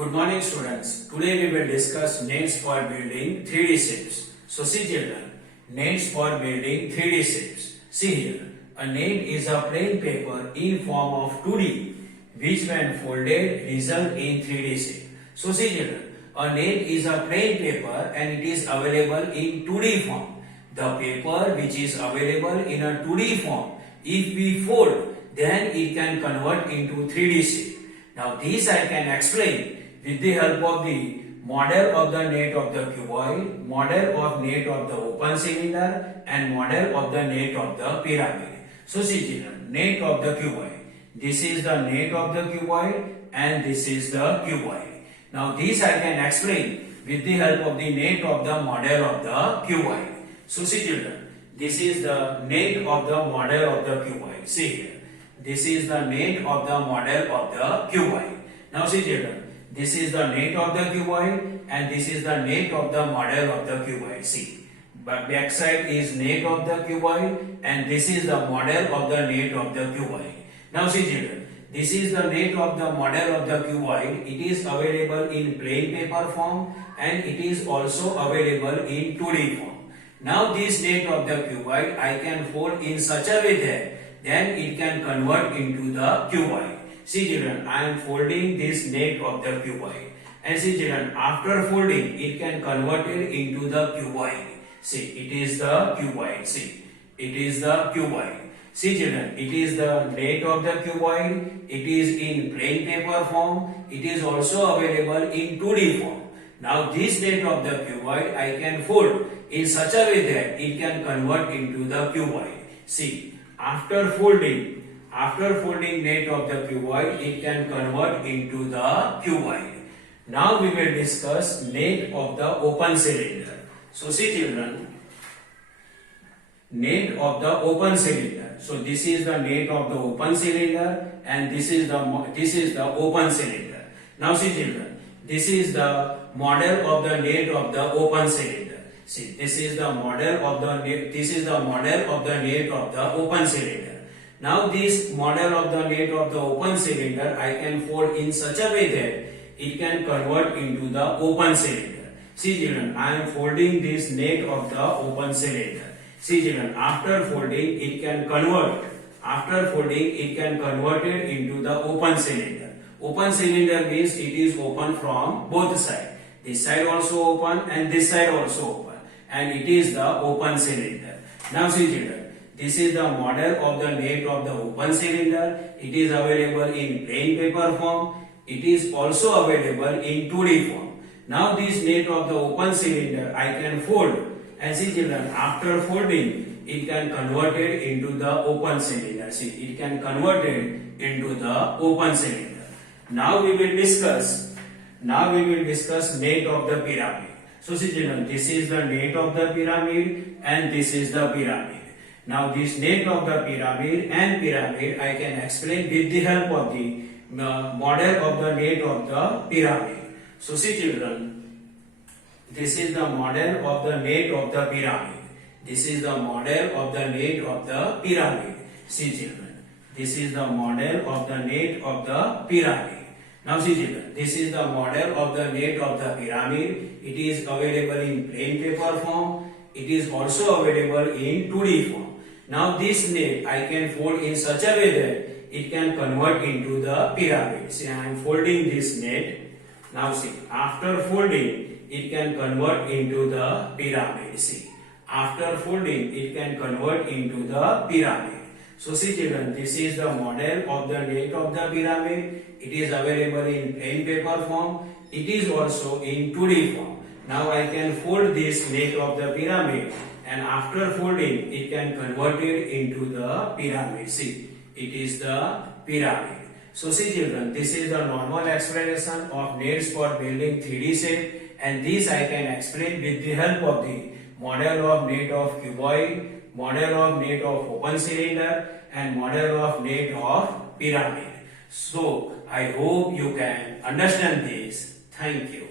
Good morning students. Today we will discuss names for building 3D shapes. So see children, names for building 3D shapes. See here, a name is a plain paper in form of 2D which when folded result in 3D shape. So see children, a name is a plain paper and it is available in 2D form. The paper which is available in a 2D form, if we fold, then it can convert into 3D shape. Now this I can explain with the help of the model of the net of the cuboid, model of net of the open cylinder and model of the net of the pyramid. So see children, net of the cuboid. This is the net of the cuboid and this is the cuboid. Now this I can explain with the help of the net of the model of the cuboid. So see children, this is the net of the model of the cuboid. See here, this is the net of the model of the cuboid. Now see children, this is the net of the cuboid and this is the net of the model of the cuboid. See, but back side is net of the cuboid and this is the model of the net of the cuboid. Now see children, this is the net of the model of the cuboid. It is available in plain paper form and it is also available in 2D form. Now this net of the cuboid I can fold in such a way that then it can convert into the cuboid. See children, I am folding this net of the cuboid. And see children, after folding, it can convert it into the cuboid. See, it is the cuboid. See, it is the cuboid. See children, it is the net of the cuboid. It is in plain paper form. It is also available in 2D form. Now this net of the cuboid I can fold in such a way that it can convert into the cuboid. See, after folding net of the cuboid, it can convert into the cuboid. Now we will discuss net of the open cylinder. So see children, net of the open cylinder. So this is the net of the open cylinder and this is the open cylinder. Now see children, this is the model of the net of the open cylinder. See, this is the model of the net. This is the model of the net of the open cylinder. Now this model of the net of the open cylinder I can fold in such a way that it can convert into the open cylinder. See children, I am folding this net of the open cylinder. See children, after folding it can convert. After folding it can convert it into the open cylinder. Open cylinder means it is open from both sides. This side also open and this side also open. And it is the open cylinder. Now see children, this is the model of the net of the open cylinder. It is available in plain paper form. It is also available in 2D form. Now this net of the open cylinder I can fold. And see children, after folding, it can convert it into the open cylinder. See, it can convert it into the open cylinder. Now we will discuss net of the pyramid. So see children, this is the net of the pyramid and this is the pyramid. Now this net of the pyramid and pyramid I can explain with the help of the model of the net of the pyramid. So see children, this is the model of the net of the pyramid. This is the model of the net of the pyramid. See children, this is the model of the net of the pyramid. Now see children, this is the model of the net of the pyramid. It is available in plain paper form. It is also available in 2D form. Now this net I can fold in such a way that it can convert into the pyramid. See, I am folding this net. Now see, after folding it can convert into the pyramid. See, after folding it can convert into the pyramid. So see children, this is the model of the net of the pyramid. It is available in plain paper form. It is also in 2D form. Now I can fold this net of the pyramid and after folding it can convert it into the pyramid. See, it is the pyramid. So see children, this is the normal explanation of nets for building 3D shape and this I can explain with the help of the model of net of cuboid, model of net of open cylinder and model of net of pyramid. So I hope you can understand this. Thank you.